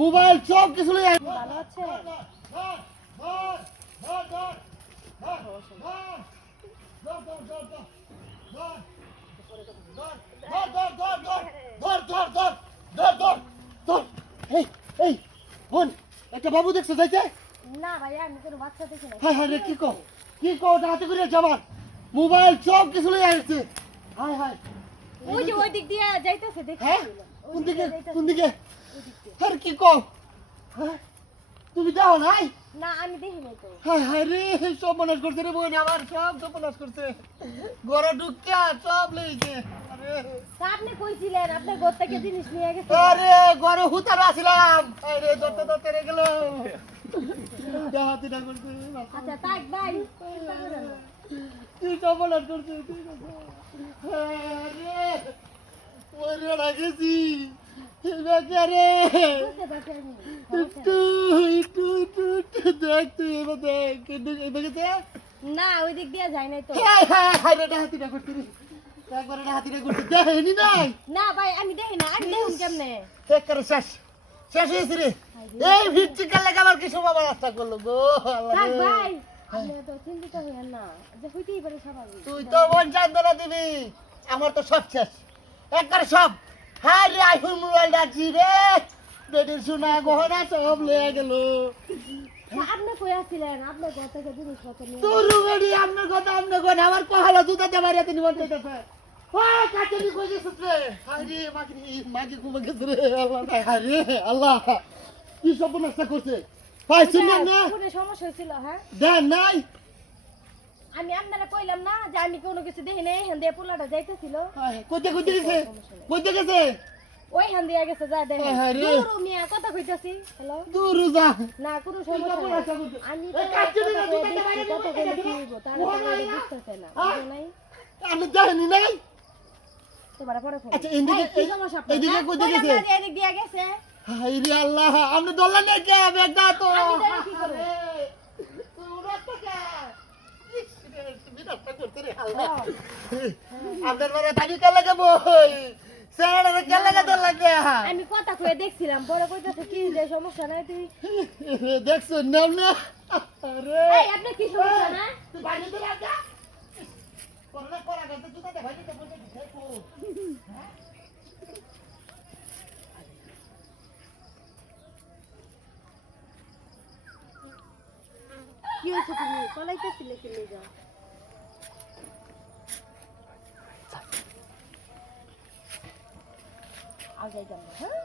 Mobile সব কিছু লই ভালো আছে? এই বোন একটা বাবু দেখছো যাইতে? না ভাইয়া আমি কোনো বাচ্চা দেখি না। হায় হায় রে কি কও হাতে করে যাবার মোবাইল সব কিছু লই আসছে। হায় হায় ওই যে ওই দিক দিয়ে যাইতেছে হ্যাঁ দেখতেছিল। কোন দিকে আর কি কও হ্যাঁ তুমি যাও নাই? না আমি দেখি নাই তো। হায় হায় রে সব মনাস করছে রে বোন আমার সব মনাস করছে ঘরে ঢুকিয়া সব লইছে আরে তা আপনি কইছিলেন আপনার ঘর থেকে জিনিস নিয়ে গেছে। আরে ঘরে হুতার আসিলাম আরে দত্ত রে গেল হাতিটা করছে আচ্ছা তাক ভাই চিন্তা করেন না। তুই সব মনাস করছে আরে ওরে রাখেছি বেচারে বুঝতে পারছি আমি। একটু দেখ তুই এবার দেখ দেখেছে না ওই দিক দিয়ে যাই নাই তো। হাতিটা করছি একবারে হাতিটা করছি দেখেনি নাই না ভাই আমি দেখি না আমি দেখুন কেমনে। শেষ করে শেষ হয়েছে রে এই ভিড় কাল লাগে আমার কিছু বাবা রাস্তা করলো গো আল্লাহ তাক রে। ভাই আপনি তো চিন্তিত হইেন না যে হইতেই পারে স্বাভাবিক। তুই তো মন চান্দনা দিবি আমার তো সব শেষ একবার সব হ্যাঁ রে আইফোন মোবাইল ডাকছি রে বেটির সোনা গহনা সব লয়ে গেল আপনি কই আছিলেন আপনার ঘর থেকে জিনিসপত্র নিয়ে। তোর বেটি আপনার কথা আমার কহালা জুতা দেবার এত নিবন দিতেছে ওই কাছে কই গেছিস রে আরে মাগি কুমা গেছে রে আল্লাহ আরে আল্লাহ কি সব নষ্ট করছে পাইছিস না কোনো সমস্যা হয়েছিল হ্যাঁ? দেন নাই আমি আপনারা কইলাম না যে আমি কোনো কিছু দেখি নাই হ্যাঁ দিয়ে পোলাটা যাইতেছিল। কইতে গেছে ওই হ্যাঁ দিয়ে গেছে যা দেখেন। আরে। দূর মিয়া কথা কইতাছি। হ্যালো দূর যা না কোনো সমস্যা নাই। আমি তো কত কইলে কি হইব তার বুঝতেছে না বুঝো নাই আমি জানি নাই তোমার পরে ফোন। আচ্ছা এদিকে কি সমস্যা আপনার? এদিকে কইতে কইলাম গেছে না যে এদিক দিয়ে গেছে। হাই রে আল্লাহ আপনি দল্লা নেই কে বেটা তো আমি জানি কি করব। আপনার বারে থাকি কে লাগে বই স্যারের কে লাগে দল লাগে আমি কথা কয়ে দেখছিলাম পরে কইতাছে কি যে সমস্যা নাই তুই। দেখছো নাম না আরে এই আপনার কি সমস্যা না? তুই বাড়ি তো লাগা করলে করা গেছে তুই তো ভাই তো বলতে দেখো কি হইছে তুমি চলাইতেছিলে কি লাগা? আগে যাবো হ্যাঁ